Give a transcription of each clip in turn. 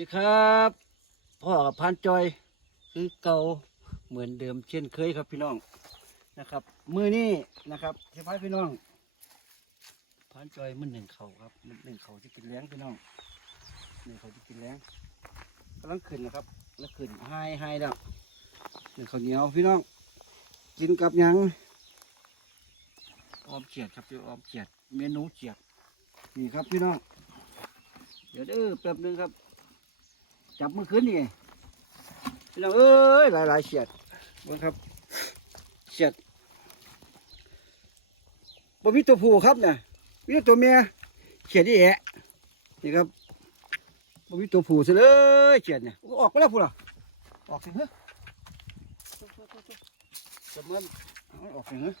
ดีครับพ่อกับพานจอยคือเก่าเหมือนเดิมเช่นเคยครับพี่น้องนะครับ มือนี้นะครับเทพายพี่น้องพานจอยมันหนึ่งเขาครับมันหนึ่งเขาจะกินแรงพี่น้องหนึ่งเขาจะกินแรงกำลังขึ้นนะครับแล้วขึ้นไฮไฮแล้วหนึ่งเขาเหนียวพี่น้องกินกับยังออมเขียดครับพี่ออมเขียดเมนูเขียดนี่ครับพี่น้องเดี๋ยวเด้อแป๊บหนึงครับ จับมือขึ้นนี่พี่น้องเอ้ยหลายหลายๆเฉียดเบิ่งครับเฉียดบ่มีตัวผู้ครับเนี่ยมีตัวเมียเฉียดนี่แหะนี่ครับบ่มีตัวผู้ซะเลยเฉียดเนี่ยออกไปแล้วพูดล่ะออกสิเฮ้ยจับมันอออกสิเฮ้ย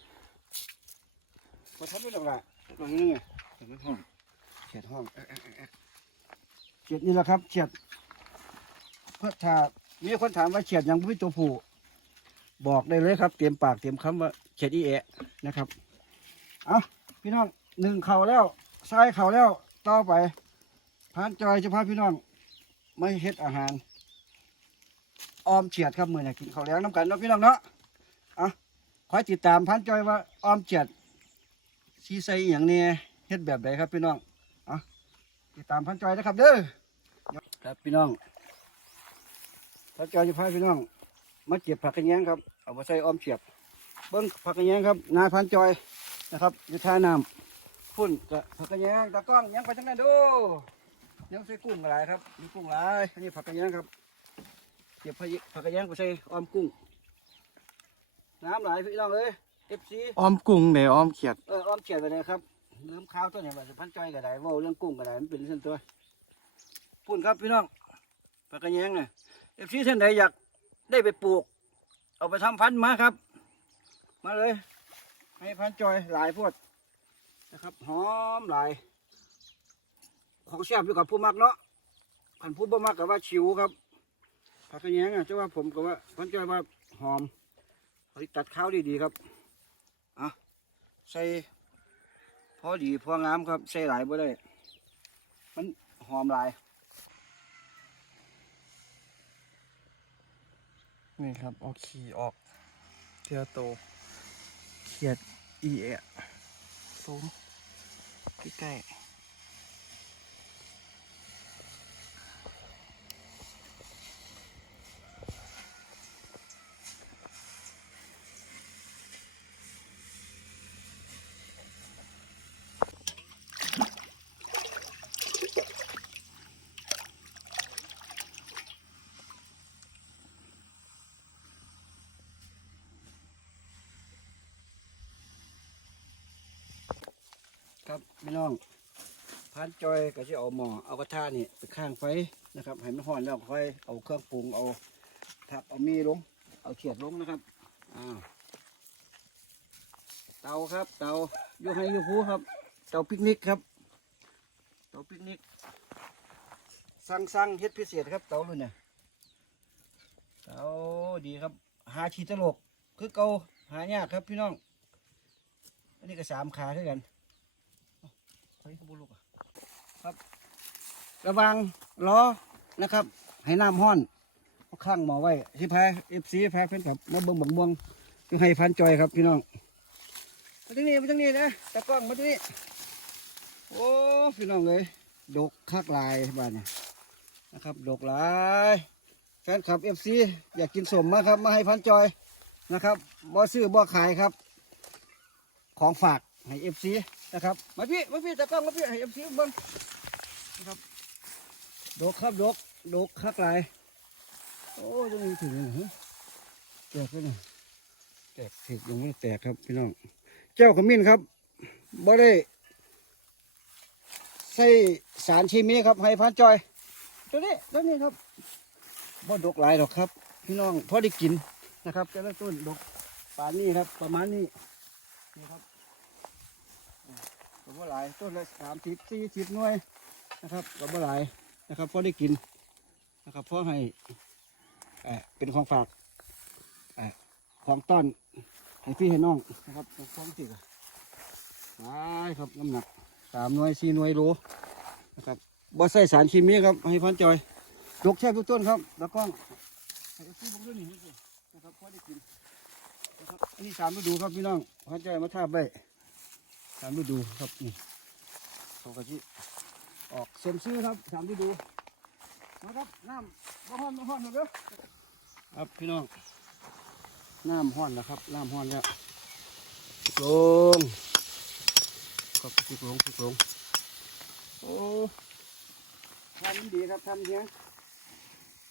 มาทำด้วยดอกละตรงนี้ไงเห็นไหมห้องเฉียดห้องเฉียดนี่แหละครับเฉียด ถ้ามีคนถามว่าเฉียดยังไม่ตัวผู้บอกได้เลยครับ เตรียมปากเตรียมคำว่าเฉียดอีแอะนะครับเอาพี่น้องหนึ่งเข่าแล้วซ้ายเข่าแล้วต่อไปพานจอยจะพาพี่น้องไม่เฮ็ดอาหารออมเฉียดครับมือนี้กินข้าวแล้งน้ำกันเนาะพี่น้องเนาะเอาคอยติดตามพานจอยว่าออมเฉียดซีใส่อย่างนี้เฮ็ดแบบใดครับพี่น้องเอาติดตามพานจอยนะครับเด้อครับพี่น้อง พระเจ้าจะพาพี่น้อง มาเก็บผักกระแยงครับเอามาใส่อ้อมเฉียบเบิ้งผักกระแยงครับนาพันจอยนะครับอยู่ท่าน้ำพุ่นกับผักกระแยงตะกล้องยังไปทั้งนั้นดูยังใส่กุ้งอะไรครับมีกุ้งหลายอันนี้ผักกระแยงครับเก็บผักกระแยงไปใส่อ้อมกุ้ง น้ำหลายพี่น้องเอ้ยเอฟซีอ้อมกุ้งเดี๋ยวอ้อมเขียดเอออ้อมเฉียดไปเลยครับลืมข้าวตัวไหนว่าจะพันจอยก็ได้เว่าเรื่องกุ้งก็ได้มันเป็นเส้นตัวพุ่นครับพี่น้องผักกระแยงเนี่ย เอฟซีท่านใดอยากได้ไปปลูก เอาไปทำพันธุ์มาครับ มาเลย ให้พันธุ์จอยหลายพวดนะครับ หอมหลาย ของแซ่บอยู่กับผู้มักเนาะขันผู้บ่มักกับว่าชิวครับผักกระแยงอะเจ้าว่าผมกับว่าพันธุ์จอยว่าหอมเขาตัดข้าวดีๆครับอะใส่พอดีพองามครับใส่หลายบ่ได้ มันหอมหลาย นี่ครับเอาขี่ออกเทียโตเขียดอีเอะซูมใกล้ค พี่น้องพันจอยก็จะเอาหม้อเอากระทะนี่ไปข้างไฟนะครับให้มันร้อนแล้วค่อยเอาเครื่องปรุงเอาผักเอามีลง เอาเขียดลงนะครับอ้าวเตาครับ เตาอยู่ให้อยู่พูครับ เตาปิกนิกครับเตาปิกนิกสั่งสั่งเฮ็ดพิเศษครับเตาเลยเนี่ยเตาดีครับ หาชีตลกคือเกาหายากครับพี่น้อง อันนี้ก็สามขาคือกัน ครับ ระวังล้อนะครับ ให้น้ำห้อนเอาข้างหมอไว้ที่พายเอฟซีพายเพื่อนกับมาเบิ่งบังม่วงคือให้พันจอยครับพี่น้องมาตรงนี้มาตรงนี้นะตะกล้องมาตรงนี้โอ้พี่น้องเลยดกคักลายบ้านเนี่ยนะครับดกลายแฟนคลับเอฟซีอยากกินสมมาครับ มาให้พันจอยนะครับบ่ซื้อบ่ขายครับ ของฝากให้เอฟซี นะครับ มาพี่ มาพี่ตะกล้องมาพี่ให้เอฟซีเบิ้งนะครับดกครับดกดกคักหลายโอ้จะมีถึงเหรอแตกไปหน่อยแตกถึกย่างนี้แตกครับพี่น้องเจ้าขมิ้นครับบ่ได้ใส่สารเคมีครับให้พันจอย ตัวนี้ตัวนี้ครับบ่ดกหลายหรอกครับ พี่น้องพอได้กินนะครับแต่ละต้นดกป่านนี้ครับ ประมาณนี้นี่ครับ บ่หลายต้นละสามสิบสี่สิบหน่วยนะครับก็บ่หลายนะครับพอได้กินนะครับพอให้เออเป็นของฝากเออของต้อนให้พี่ให้น้องนะครับของสิอะหลายครับน้ำหนักสามหน่วยสี่หน่วยโลนะครับบ่ใส่สารเคมีครับให้พันจอยจกแช่ทุกต้นครับแล้วก็ใส่ซื้อพวกนี้นี่นะครับพอได้กินนะครับอันนี้สามฤดูครับพี่น้องพันใจมาทาบไว้ สามฤดูครับนี่เขากะทิออกเซมซื้อครับสามฤดูนะครับน้ำบ่ฮ้อนบ่ฮ้อนเด้อครับพี่น้องน้ำฮ้อนแล้วครับน้ำฮ้อนแล้วลงครับพลิกลงพลิกลงโอ้ทำดีครับทำเพียง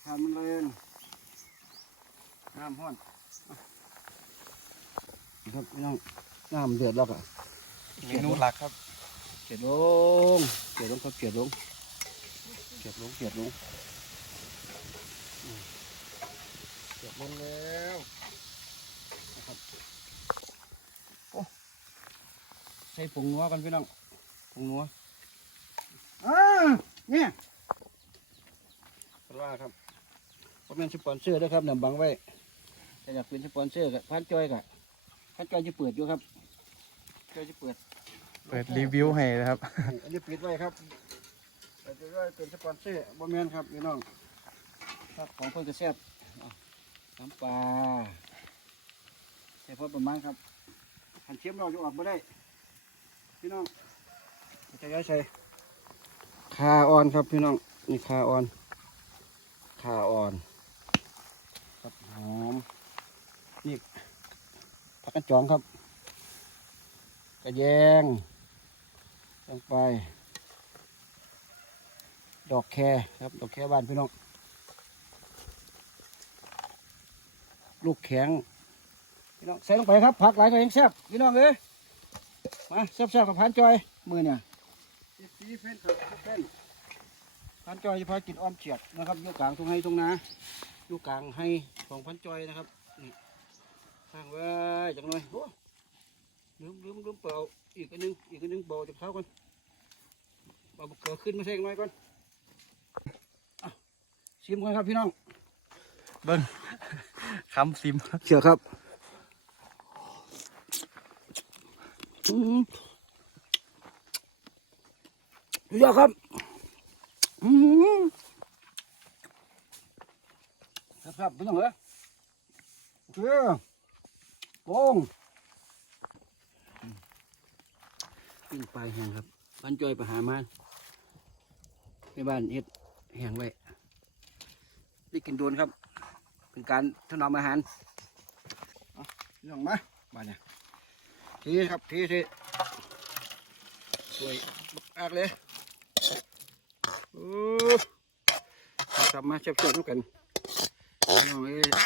ทำเลยน้ำฮ้อนอะครับพี่น้องน้ำเดือดแล้วอะ เมนูหลักครับ เกลียดลง เกลียดลงครับเกลียดลง เกลียดลง เกลียดลงอืมเกลียดลงแล้วนะครับโอ้ใส่ผงนัวกันพี่น้อง ผงนัวอ่าเนี่ยว่าครับผมเป็นสปอนเซอร์นะครับนำบังไว้ถ้าอยากเป็นสปอนเซอร์กับพันจอยกับพันจอยจะเปิดอยู่ครับ จอยจะเปิดเปิดรีวิวให้นะครับ อันนี้ปิดไว้ครับแต่จะได้เป็นสปอนเซอร์บอมแมนครับพี่น้องครับของเพิ่นกระแซบเอาน้ำปลาใส่พอประมาณครับขันเชียมเราจะออกมาได้ พี่น้องจะย้ายใส่คาออนครับพี่น้องนี่คาออนคาออนครับหอมนี่ผักกระจองครับก ระแยงลงไป ดอกแคครับ ดอกแคบ้านพี่น้อง ลูกแข็ง พี่น้องใส่ลงไปครับ ผักหลายก็ยังแซ่บพี่น้องเอ้ยมาแซ่บๆกับพันจอย มือเนี่ยสีเฟ้นครับเฟ้นพันจอยจะพากินอ้อมเฉียดนะครับอยู่กลางทุ่งไห้ทุ่งนาอยู่กลางไห้ของพันจอยนะครับนี่ทางไว้จังน่อยโอ้ ลืมลืมลืมเปล่าอีกอันหนึงอีกอันหนึงเบาจากเท้าก่อนเอาเกลือขึ้นมาใส่หน่อยก่อนอะชิมก่อนครับพี่น้อง เบิ้งคำซิมเชื่อครับอืมสุดยอดครับอืมครับๆพี่น้องเอ้ยโอเคโป้ง ปิ้งปลายแห้งครับบ้านจอยไปหามาในบ้านเฮ็ดแห้งไว้ได้กินโดนครับ เป็นการถนอมอาหารเอาพี่น้องมาบ้านเนี่ยทีครับทีทีสวยมากเลยโอ้ทำมาเชื่อมๆกันพี่น้อง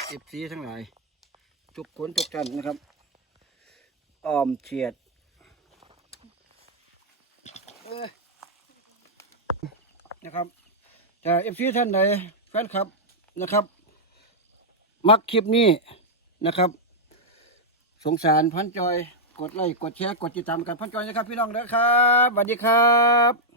เอฟซีทั้งหลายทุกคนทุกท่านนะครับ ออมเฉียด เอ้ยนะครับแต่เอฟซีท่านใดแฟนคลับนะครับ มักคลิปนี้นะครับ สงสารพันจอย กดไลค์กดแชร์กดติดตามกันพันจอยนะครับ พี่น้องเด้อครับสวัสดีครับ